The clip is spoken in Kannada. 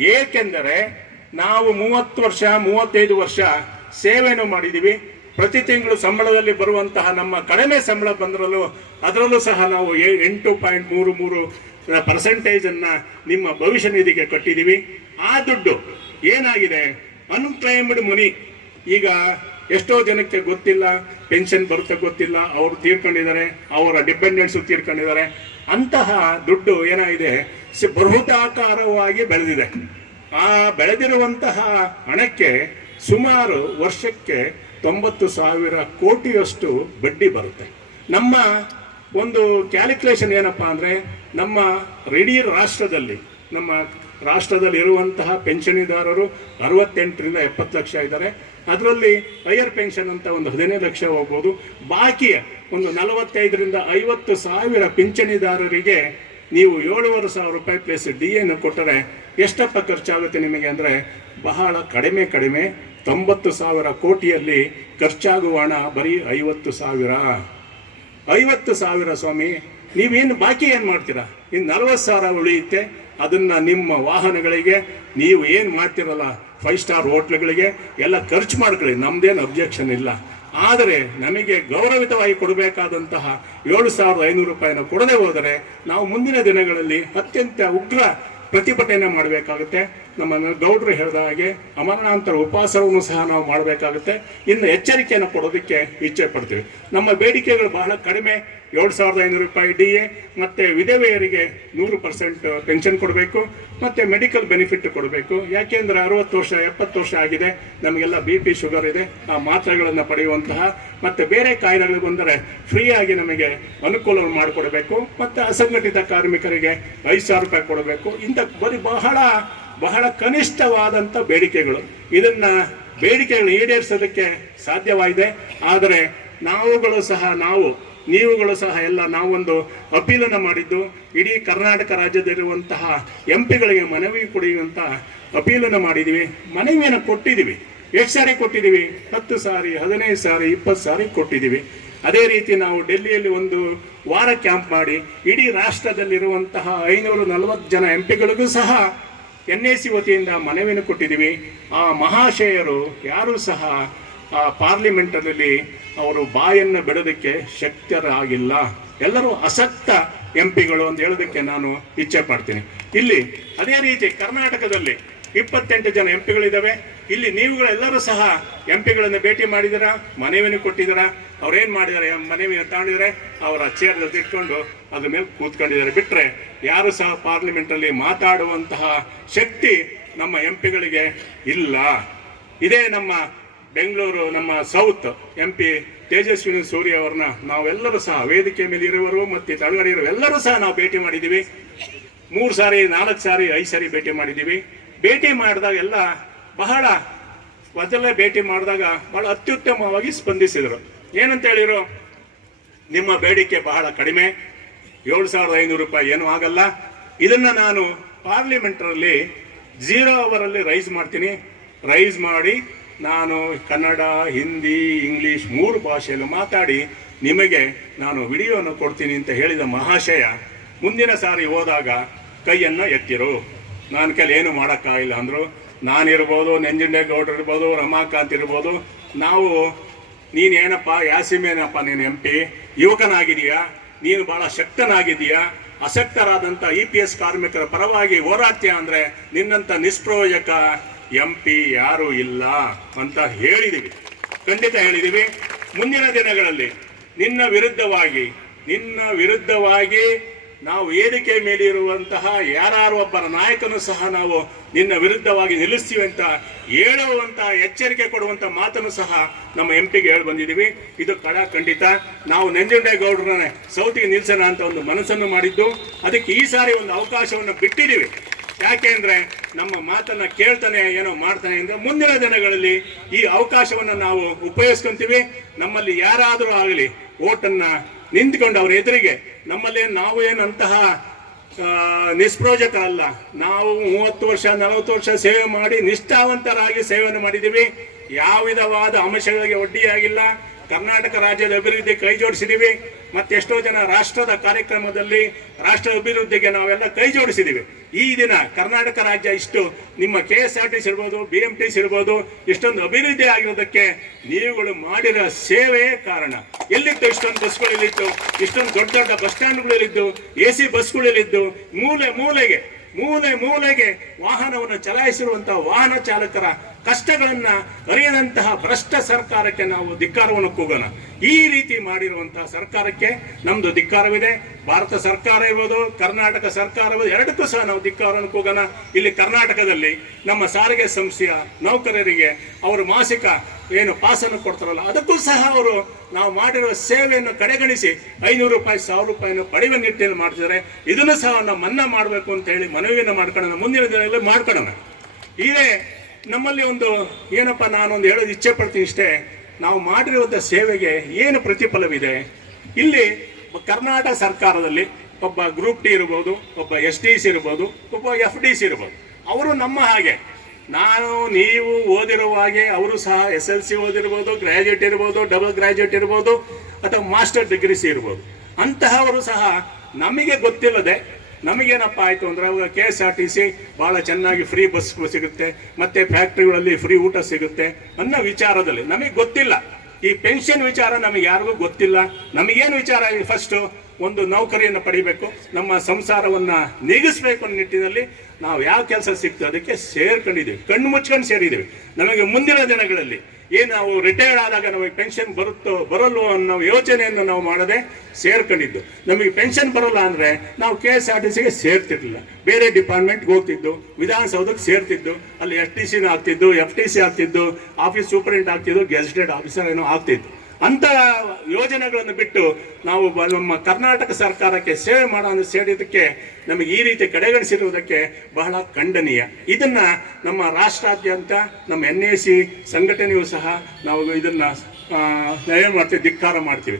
ಏಕೆಂದರೆ ನಾವು ಮೂವತ್ತು ವರ್ಷ, ಮೂವತ್ತೈದು ವರ್ಷ ಸೇವೆಯನ್ನು ಮಾಡಿದ್ದೀವಿ. ಪ್ರತಿ ತಿಂಗಳು ಸಂಬಳದಲ್ಲಿ ಬರುವಂತಹ ನಮ್ಮ ಕಡಿಮೆ ಸಂಬಳ ಬಂದರಲ್ಲೂ ಅದರಲ್ಲೂ ಸಹ ನಾವು ಎಂಟು ಪಾಯಿಂಟ್ ಮೂರು ಮೂರು ಪರ್ಸೆಂಟೇಜನ್ನು ನಿಮ್ಮ ಭವಿಷ್ಯ ನಿಧಿಗೆ ಕಟ್ಟಿದ್ದೀವಿ. ಆ ದುಡ್ಡು ಏನಾಗಿದೆ? ಅನ್ಕ್ಲೈಮ್ಡ್ ಮನಿ ಈಗ ಎಷ್ಟೋ ಜನಕ್ಕೆ ಗೊತ್ತಿಲ್ಲ ಪೆನ್ಷನ್ ಬರುತ್ತೆ ಗೊತ್ತಿಲ್ಲ, ಅವರು ತೀರ್ಕೊಂಡಿದ್ದಾರೆ, ಅವರ ಡಿಪೆಂಡೆನ್ಸು ತೀರ್ಕೊಂಡಿದ್ದಾರೆ. ಅಂತಹ ದುಡ್ಡು ಏನಾಗಿದೆ? ಬೃಹದಾಕಾರವಾಗಿ ಬೆಳೆದಿದೆ. ಆ ಬೆಳೆದಿರುವಂತಹ ಹಣಕ್ಕೆ ಸುಮಾರು ವರ್ಷಕ್ಕೆ ತೊಂಬತ್ತು ಸಾವಿರ ಕೋಟಿಯಷ್ಟು ಬಡ್ಡಿ ಬರುತ್ತೆ. ನಮ್ಮ ಒಂದು ಕ್ಯಾಲ್ಕುಲೇಷನ್ ಏನಪ್ಪಾ ಅಂದ್ರೆ, ನಮ್ಮ ಇಡೀ ರಾಷ್ಟ್ರದಲ್ಲಿ, ನಮ್ಮ ರಾಷ್ಟ್ರದಲ್ಲಿ ಇರುವಂತಹ ಪೆನ್ಷನಿದಾರರು ಅರವತ್ತೆಂಟರಿಂದ ಎಪ್ಪತ್ತು ಲಕ್ಷ ಇದ್ದಾರೆ. ಅದರಲ್ಲಿ ಹೈಯರ್ ಪೆನ್ಷನ್ ಅಂತ ಒಂದು ಹದಿನೈದು ಲಕ್ಷ ಹೋಗ್ಬೋದು. ಬಾಕಿಯ ಒಂದು ನಲವತ್ತೈದರಿಂದ ಐವತ್ತು ಸಾವಿರ ಪಿಂಚಣಿದಾರರಿಗೆ ನೀವು ಏಳುವರೆ ಸಾವಿರ ರೂಪಾಯಿ ಪ್ಲಸ್ ಡಿ ಎನ್ನು ಕೊಟ್ಟರೆ ಎಷ್ಟಪ್ಪ ಖರ್ಚಾಗುತ್ತೆ ನಿಮಗೆ ಅಂದರೆ ಬಹಳ ಕಡಿಮೆ ಕಡಿಮೆ ತೊಂಬತ್ತು ಸಾವಿರ ಕೋಟಿಯಲ್ಲಿ ಖರ್ಚಾಗುವ ಹಣ ಬರೀ ಐವತ್ತು ಸಾವಿರ. ಐವತ್ತು ಸಾವಿರ ಸ್ವಾಮಿ, ನೀವೇನು ಬಾಕಿ ಏನು ಮಾಡ್ತೀರಾ? ಇನ್ನು ನಲವತ್ತು ಸಾವಿರ ಉಳಿಯುತ್ತೆ, ಅದನ್ನು ನಿಮ್ಮ ವಾಹನಗಳಿಗೆ, ನೀವು ಏನು ಮಾಡ್ತಿರಲ್ಲ ಫೈವ್ ಸ್ಟಾರ್ ಹೋಟ್ಲ್ಗಳಿಗೆ, ಎಲ್ಲ ಖರ್ಚು ಮಾಡ್ಕೊಳ್ಳಿ, ನಮ್ದೇನು ಅಬ್ಜೆಕ್ಷನ್ ಇಲ್ಲ. ಆದರೆ ನಮಗೆ ಗೌರವಿತವಾಗಿ ಕೊಡಬೇಕಾದಂತಹ ಏಳು ಸಾವಿರದ ಐನೂರು ರೂಪಾಯಿನ ಕೊಡದೆ ಹೋದರೆ ನಾವು ಮುಂದಿನ ದಿನಗಳಲ್ಲಿ ಅತ್ಯಂತ ಉಗ್ರ ಪ್ರತಿಭಟನೆ ಮಾಡಬೇಕಾಗುತ್ತೆ. ನಮ್ಮ ಗೌಡರು ಹೇಳಿದ ಹಾಗೆ ಅಮರಣಾಂತರ ಉಪವಾಸವನ್ನು ಸಹ ನಾವು ಮಾಡಬೇಕಾಗುತ್ತೆ. ಇನ್ನು ಎಚ್ಚರಿಕೆಯನ್ನು ಕೊಡೋದಕ್ಕೆ ಇಚ್ಛೆ ಪಡ್ತೀವಿ. ನಮ್ಮ ಬೇಡಿಕೆಗಳು ಬಹಳ ಕಡಿಮೆ. ಏಳು ಸಾವಿರದ ಐನೂರು ರೂಪಾಯಿ ಡಿ ಎ ಮತ್ತು ವಿಧವೆಯರಿಗೆ ನೂರು ಪರ್ಸೆಂಟ್ ಪೆನ್ಷನ್ ಕೊಡಬೇಕು, ಮತ್ತು ಮೆಡಿಕಲ್ ಬೆನಿಫಿಟ್ ಕೊಡಬೇಕು. ಯಾಕೆಂದ್ರೆ ಅರವತ್ತು ವರ್ಷ, ಎಪ್ಪತ್ತು ವರ್ಷ ಆಗಿದೆ, ನಮಗೆಲ್ಲ ಬಿ ಪಿ ಶುಗರ್ ಇದೆ, ಆ ಮಾತ್ರೆಗಳನ್ನು ಪಡೆಯುವಂತಹ, ಮತ್ತು ಬೇರೆ ಕಾಯಿಲೆಗಳು ಬಂದರೆ ಫ್ರೀಯಾಗಿ ನಮಗೆ ಅನುಕೂಲ ಮಾಡಿಕೊಡಬೇಕು, ಮತ್ತು ಅಸಂಘಟಿತ ಕಾರ್ಮಿಕರಿಗೆ ಐದು ಸಾವಿರ ರೂಪಾಯಿ ಕೊಡಬೇಕು. ಇಂಥ ಬರೀ ಬಹಳ ಬಹಳ ಕನಿಷ್ಠವಾದಂಥ ಬೇಡಿಕೆಗಳು. ಇದನ್ನ ಬೇಡಿಕೆಗಳು ಈಡೇರಿಸೋದಕ್ಕೆ ಸಾಧ್ಯವಾಗಿದೆ. ಆದರೆ ನಾವುಗಳು ಸಹ, ನಾವು ನೀವುಗಳು ಸಹ ಎಲ್ಲ ನಾವೊಂದು ಅಪೀಲನ್ನು ಮಾಡಿದ್ದು, ಇಡೀ ಕರ್ನಾಟಕ ರಾಜ್ಯದಲ್ಲಿರುವಂತಹ ಎಂ ಪಿಗಳಿಗೆ ಮನವಿ ಕೊಡಿಯುವಂತಹ ಅಪೀಲನ್ನು ಮಾಡಿದ್ದೀವಿ. ಮನವಿಯನ್ನು ಕೊಟ್ಟಿದ್ದೀವಿ. ಎಷ್ಟು ಸಾರಿ ಕೊಟ್ಟಿದ್ದೀವಿ? ಹತ್ತು ಸಾರಿ, ಹದಿನೈದು ಸಾರಿ, ಇಪ್ಪತ್ತು ಸಾರಿ ಕೊಟ್ಟಿದ್ದೀವಿ. ಅದೇ ರೀತಿ ನಾವು ಡೆಲ್ಲಿಯಲ್ಲಿ ಒಂದು ವಾರ ಕ್ಯಾಂಪ್ ಮಾಡಿ, ಇಡೀ ರಾಷ್ಟ್ರದಲ್ಲಿರುವಂತಹ ಐನೂರು ನಲವತ್ತು ಜನ ಎಂ ಪಿಗಳಿಗೂ ಸಹ ಎನ್ ಎ ಸಿ ವತಿಯಿಂದ ಮನವಿಯನ್ನು ಕೊಟ್ಟಿದ್ದೀವಿ. ಆ ಮಹಾಶಯರು ಯಾರೂ ಸಹ ಆ ಪಾರ್ಲಿಮೆಂಟಲ್ಲಿ ಅವರು ಬಾಯನ್ನು ಬಿಡೋದಕ್ಕೆ ಶಕ್ತರಾಗಿಲ್ಲ. ಎಲ್ಲರೂ ಅಸಕ್ತ ಎಂ ಪಿಗಳು ಅಂತ ಹೇಳೋದಕ್ಕೆ ನಾನು ಇಚ್ಛೆ ಪಡ್ತೀನಿ. ಇಲ್ಲಿ ಅದೇ ರೀತಿ ಕರ್ನಾಟಕದಲ್ಲಿ ಇಪ್ಪತ್ತೆಂಟು ಜನ ಎಂ ಪಿಗಳಿದ್ದಾವೆ ಇಲ್ಲಿ ನೀವುಗಳೆಲ್ಲರೂ ಸಹ ಎಂ ಪಿಗಳನ್ನು ಭೇಟಿ ಮಾಡಿದ್ದೀರಾ? ಮನವಿನ ಕೊಟ್ಟಿದ್ದೀರಾ? ಅವ್ರೇನು ಮಾಡಿದ್ದಾರೆ? ಮನವಿಯನ್ನು ತಾಂಡಿದರೆ ಅವರ ಚೇರ್ನಲ್ಲಿ ಇಟ್ಕೊಂಡು ಅದ್ರ ಮೇಲೆ ಕೂತ್ಕೊಂಡಿದ್ದಾರೆ. ಬಿಟ್ಟರೆ ಯಾರು ಸಹ ಪಾರ್ಲಿಮೆಂಟಲ್ಲಿ ಮಾತಾಡುವಂತಹ ಶಕ್ತಿ ನಮ್ಮ ಎಂ ಪಿಗಳಿಗೆ ಇಲ್ಲ. ಇದೇ ನಮ್ಮ ಬೆಂಗಳೂರು ನಮ್ಮ south M P Tejaswini Surya ಅವ್ರನ್ನ ನಾವೆಲ್ಲರೂ ಸಹ ವೇದಿಕೆ ಮೇಲೆ ಇರುವವರು ಮತ್ತು ತಳಗಡೆ ಇರುವ ಎಲ್ಲರೂ ಸಹ ನಾವು ಭೇಟಿ ಮಾಡಿದ್ದೀವಿ. ಮೂರು ಸಾರಿ, ನಾಲ್ಕು ಸಾರಿ, ಐದು ಸಾರಿ ಭೇಟಿ ಮಾಡಿದ್ದೀವಿ. ಭೇಟಿ ಮಾಡಿದಾಗ ಎಲ್ಲ ಬಹಳ ಮೊದಲೇ ಭೇಟಿ ಮಾಡಿದಾಗ ಬಹಳ ಅತ್ಯುತ್ತಮವಾಗಿ ಸ್ಪಂದಿಸಿದರು. ಏನಂತ ಹೇಳಿರು ನಿಮ್ಮ ಬೇಡಿಕೆ ಬಹಳ ಕಡಿಮೆ. ಏಳು ಸಾವಿರದ ಐನೂರು ರೂಪಾಯಿ ಏನೂ ಆಗಲ್ಲ. ಇದನ್ನು ನಾನು ಪಾರ್ಲಿಮೆಂಟ್ರಲ್ಲಿ ಜೀರೋ ಅವರಲ್ಲಿ ರೈಸ್ ಮಾಡ್ತೀನಿ. ರೈಸ್ ಮಾಡಿ ನಾನು ಕನ್ನಡ, ಹಿಂದಿ, ಇಂಗ್ಲೀಷ್ ಮೂರು ಭಾಷೆಯಲ್ಲಿ ಮಾತಾಡಿ ನಿಮಗೆ ನಾನು ವಿಡಿಯೋವನ್ನು ಕೊಡ್ತೀನಿ ಅಂತ ಹೇಳಿದ ಮಹಾಶಯ, ಮುಂದಿನ ಸಾರಿ ಹೋದಾಗ ಕೈಯನ್ನು ಎತ್ತಿರು. ನಾನು ಕೈಲಿ ಏನು ಮಾಡೋಕ್ಕಾಗಿಲ್ಲ ಅಂದರು, ನಾನಿರ್ಬೋದು ನಂಜುಂಡೇಗೌಡರು ಇರ್ಬೋದು, ರಮಾಕಾಂತ್ ಇರ್ಬೋದು, ನಾವು, ನೀನು ಏನಪ್ಪ, ಯಾಸಿಮೇನಪ್ಪ ನೀನು ಎಂ ಪಿ ಯುವಕನಾಗಿದೆಯಾ ನೀನು ಭಾಳ ಶಕ್ತನಾಗಿದೆಯಾ ಅಸಕ್ತರಾದಂಥ ಇ ಪಿ ಎಸ್ ಕಾರ್ಮಿಕರ ಪರವಾಗಿ ಹೋರಾಡ್ತೀಯ ಅಂದರೆ ನಿನ್ನಂಥ ನಿಷ್ಪ್ರಯೋಜಕ ಎಂ ಪಿ ಯಾರು ಇಲ್ಲ ಅಂತ ಹೇಳಿದೀವಿ. ಖಂಡಿತ ಹೇಳಿದ್ದೀವಿ ಮುಂದಿನ ದಿನಗಳಲ್ಲಿ ನಿನ್ನ ವಿರುದ್ಧವಾಗಿ ನಿನ್ನ ವಿರುದ್ಧವಾಗಿ ನಾವು ವೇದಿಕೆ ಮೇಲೆ ಇರುವಂತಹ ಯಾರು ಒಬ್ಬರ ನಾಯಕನು ಸಹ ನಾವು ನಿನ್ನ ವಿರುದ್ಧವಾಗಿ ನಿಲ್ಲಿಸ್ತೀವಿ ಅಂತ ಹೇಳುವಂತಹ ಎಚ್ಚರಿಕೆ ಕೊಡುವಂತ ಮಾತನ್ನು ಸಹ ನಮ್ಮ ಎಂ ಪಿಗೆ ಹೇಳಿ ಬಂದಿದ್ದೀವಿ ಇದು ಕಡ ಖಂಡಿತ. ನಾವು ನಂಜುಂಡೇಗೌಡರನ್ನೇ ಸೌತಿಗೆ ನಿಲ್ಲಿಸೋಣ ಅಂತ ಒಂದು ಮನಸ್ಸನ್ನು ಮಾಡಿದ್ದು. ಅದಕ್ಕೆ ಈ ಸಾರಿ ಒಂದು ಅವಕಾಶವನ್ನು ಬಿಟ್ಟಿದ್ದೀವಿ ಯಾಕೆಂದ್ರೆ ನಮ್ಮ ಮಾತನ್ನ ಕೇಳ್ತಾನೆ ಏನೋ ಮಾಡ್ತಾನೆ ಅಂದ್ರೆ ಮುಂದಿನ ದಿನಗಳಲ್ಲಿ ಈ ಅವಕಾಶವನ್ನು ನಾವು ಉಪಯೋಗಿಸ್ಕೊಂತೀವಿ. ನಮ್ಮಲ್ಲಿ ಯಾರಾದರೂ ಆಗಲಿ ಓಟನ್ನ ನಿಂತ್ಕೊಂಡು ಅವ್ರ ಎದುರಿಗೆ ನಮ್ಮಲ್ಲಿ ನಾವು ಏನಂತಹ ನಿಷ್ಪ್ರೋಜಕ ಅಲ್ಲ. ನಾವು ಮೂವತ್ತು ವರ್ಷ, ನಲವತ್ತು ವರ್ಷ ಸೇವೆ ಮಾಡಿ ನಿಷ್ಠಾವಂತರಾಗಿ ಸೇವೆಯನ್ನು ಮಾಡಿದ್ದೀವಿ. ಯಾವ ವಿಧವಾದ ಅಂಶಗಳಿಗೆ ಒಡ್ಡಿಯಾಗಿಲ್ಲ. ಕರ್ನಾಟಕ ರಾಜ್ಯದ ಅಭಿವೃದ್ಧಿ ಕೈ ಜೋಡಿಸಿದೀವಿ. ಮತ್ತೆಷ್ಟೋ ಜನ ರಾಷ್ಟ್ರದ ಕಾರ್ಯಕ್ರಮದಲ್ಲಿ ರಾಷ್ಟ್ರ ಅಭಿವೃದ್ಧಿಗೆ ನಾವೆಲ್ಲ ಕೈ ಜೋಡಿಸಿದೀವಿ. ಈ ದಿನ ಕರ್ನಾಟಕ ರಾಜ್ಯ ಇಷ್ಟು ನಿಮ್ಮ K S R T C ಇರ್ಬೋದು, ಬಿ ಎಂ ಟಿ ಸಿ ಇರ್ಬೋದು, ಇಷ್ಟೊಂದು ಅಭಿವೃದ್ಧಿ ಆಗಿರೋದಕ್ಕೆ ನೀವುಗಳು ಮಾಡಿರೋ ಸೇವೆಯೇ ಕಾರಣ. ಎಲ್ಲಿತ್ತು ಇಷ್ಟೊಂದು ಬಸ್ಗಳಲ್ಲಿತ್ತು ಇಷ್ಟೊಂದು ದೊಡ್ಡ ದೊಡ್ಡ ಬಸ್ ಸ್ಟ್ಯಾಂಡ್ಗಳಲ್ಲಿದ್ದು ಎ ಸಿ ಬಸ್ಗಳಲ್ಲಿದ್ದು? ಮೂಲೆ ಮೂಲೆಗೆ ಮೂಲೆ ಮೂಲೆಗೆ ವಾಹನವನ್ನು ಚಲಾಯಿಸಿರುವಂತಹ ವಾಹನ ಚಾಲಕರ ಕಷ್ಟಗಳನ್ನ ಅರಿಯದಂತಹ ಭ್ರಷ್ಟ ಸರ್ಕಾರಕ್ಕೆ ನಾವು ಧಿಕ್ಕಾರವನ್ನು ಕೂಗೋಣ. ಈ ರೀತಿ ಮಾಡಿರುವಂತಹ ಸರ್ಕಾರಕ್ಕೆ ನಮ್ದು ಧಿಕ್ಕಾರವಿದೆ. ಭಾರತ ಸರ್ಕಾರ ಇರ್ಬೋದು, ಕರ್ನಾಟಕ ಸರ್ಕಾರ ಎರಡಕ್ಕೂ ಸಹ ನಾವು ಧಿಕ್ಕಾರವನ್ನು ಕೂಗೋಣ. ಇಲ್ಲಿ ಕರ್ನಾಟಕದಲ್ಲಿ ನಮ್ಮ ಸಾರಿಗೆ ಸಂಸ್ಥೆಯ ನೌಕರರಿಗೆ ಅವರು ಮಾಸಿಕ ಏನು ಪಾಸನ್ನು ಕೊಡ್ತಾರಲ್ಲ, ಅದಕ್ಕೂ ಸಹ ಅವರು ನಾವು ಮಾಡಿರುವ ಸೇವೆಯನ್ನು ಕಡೆಗಣಿಸಿ ಐನೂರು ರೂಪಾಯಿ, ಸಾವಿರ ರೂಪಾಯಿನ ಪಡೆಯುವ ನಿಟ್ಟಿನಲ್ಲಿ ಮಾಡ್ತಿದ್ದಾರೆ. ಇದನ್ನು ಸಹ ನಾವು ಮನ್ನಾ ಮಾಡಬೇಕು ಅಂತ ಹೇಳಿ ಮನವಿಯನ್ನು ಮಾಡ್ಕೊಳ್ಳೋಣ. ಮುಂದಿನ ದಿನಗಳಲ್ಲಿ ಮಾಡ್ಕೊಳ್ಳೋಣ. ಇದೇ ನಮ್ಮಲ್ಲಿ ಒಂದು ಏನಪ್ಪ ನಾನೊಂದು ಹೇಳೋದು ಇಚ್ಛೆ ಪಡ್ತೀನಿ ಇಷ್ಟೇ. ನಾವು ಮಾಡಿರುವಂಥ ಸೇವೆಗೆ ಏನು ಪ್ರತಿಫಲವಿದೆ? ಇಲ್ಲಿ ಕರ್ನಾಟಕ ಸರ್ಕಾರದಲ್ಲಿ ಒಬ್ಬ ಗ್ರೂಪ್ ಟಿ ಇರ್ಬೋದು, ಒಬ್ಬ ಎಸ್ ಡಿ ಸಿ ಇರ್ಬೋದು, ಒಬ್ಬ ಎಫ್ ಡಿ ಸಿ ಇರ್ಬೋದು. ಅವರು ನಮ್ಮ ಹಾಗೆ. ನಾನು, ನೀವು ಓದಿರುವ ಹಾಗೆ ಅವರು ಸಹ ಎಸ್ ಎಲ್ ಸಿ ಓದಿರ್ಬೋದು ಗ್ರ್ಯಾಜುಯೇಟ್ ಇರ್ಬೋದು, ಡಬಲ್ ಗ್ರ್ಯಾಜುಯೇಟ್ ಇರ್ಬೋದು, ಅಥವಾ ಮಾಸ್ಟರ್ ಡಿಗ್ರೀಸ್ ಇರ್ಬೋದು. ಅಂತಹವರು ಸಹ ನಮಗೆ ಗೊತ್ತಿಲ್ಲದೆ ನಮಗೇನಪ್ಪ ಆಯಿತು ಅಂದ್ರೆ ಅವಾಗ K S R T C ಭಾಳ ಚೆನ್ನಾಗಿ ಫ್ರೀ ಬಸ್ ಸಿಗುತ್ತೆ, ಮತ್ತೆ ಫ್ಯಾಕ್ಟ್ರಿಗಳಲ್ಲಿ ಫ್ರೀ ಊಟ ಸಿಗುತ್ತೆ ಅನ್ನೋ ವಿಚಾರದಲ್ಲಿ. ನಮಗೆ ಗೊತ್ತಿಲ್ಲ. ಈ ಪೆನ್ಷನ್ ವಿಚಾರ ನಮಗೆ ಯಾರಿಗೂ ಗೊತ್ತಿಲ್ಲ. ನಮಗೇನು ವಿಚಾರ ಫಸ್ಟು ಒಂದು ನೌಕರಿಯನ್ನು ಪಡಿಬೇಕು, ನಮ್ಮ ಸಂಸಾರವನ್ನ ನೀಗಿಸ್ಬೇಕು ಅನ್ನೋ ನಿಟ್ಟಿನಲ್ಲಿ ನಾವು ಯಾವ ಕೆಲಸ ಸಿಗ್ತೋ ಅದಕ್ಕೆ ಸೇರ್ಕೊಂಡಿದ್ದೀವಿ. ಕಣ್ಣು ಮುಚ್ಕೊಂಡು ಸೇರಿದ್ದೀವಿ. ನಮಗೆ ಮುಂದಿನ ದಿನಗಳಲ್ಲಿ ಏನು ನಾವು ರಿಟೈರ್ಡ್ ಆದಾಗ ನಮಗೆ ಪೆನ್ಷನ್ ಬರುತ್ತೋ, ಬರಲ್ವೋ ಅನ್ನೋ ಯೋಚನೆಯನ್ನು ನಾವು ಮಾಡದೆ ಸೇರ್ಕೊಂಡಿದ್ದು. ನಮಗೆ ಪೆನ್ಷನ್ ಬರಲ್ಲ ಅಂದ್ರೆ ನಾವು ಕೆ ಎಸ್ ಆರ್ ಟಿ ಸಿಗೆ ಸೇರ್ತಿರ್ಲಿಲ್ಲ. ಬೇರೆ ಡಿಪಾರ್ಟ್ಮೆಂಟ್ಗೆ ಹೋಗ್ತಿದ್ದು, ವಿಧಾನಸೌಧಕ್ಕೆ ಸೇರ್ತಿದ್ದು, ಅಲ್ಲಿ ಎಫ್ ಟಿ ಸಿನ ಆಗ್ತಿದ್ದು ಎಫ್ ಟಿ ಸಿ ಆಗ್ತಿದ್ದು ಆಫೀಸ್ ಸೂಪರಿಂಟ್ ಆಗ್ತಿದ್ದು ಗೆಜೆಟೆಡ್ ಆಫೀಸರ್ ಏನೋ ಆಗ್ತಿತ್ತು ಅಂತ ಯೋಜನೆಗಳನ್ನು ಬಿಟ್ಟು ನಾವು ನಮ್ಮ ಕರ್ನಾಟಕ ಸರ್ಕಾರಕ್ಕೆ ಸೇವೆ ಮಾಡೋ ಸೇರಿದ್ದಕ್ಕೆ ನಮಗೆ ಈ ರೀತಿ ಕಡೆಗಣಿಸಿರುವುದಕ್ಕೆ ಬಹಳ ಖಂಡನೀಯ. ಇದನ್ನ ನಮ್ಮ ರಾಷ್ಟ್ರಾದ್ಯಂತ, ನಮ್ಮ ಎನ್ ಎ ಸಿ ಸಂಘಟನೆಯೂ ಸಹ ನಾವು ಇದನ್ನ ಮಾಡ್ತೀವಿ ಧಿಕ್ಕಾರ ಮಾಡ್ತೀವಿ.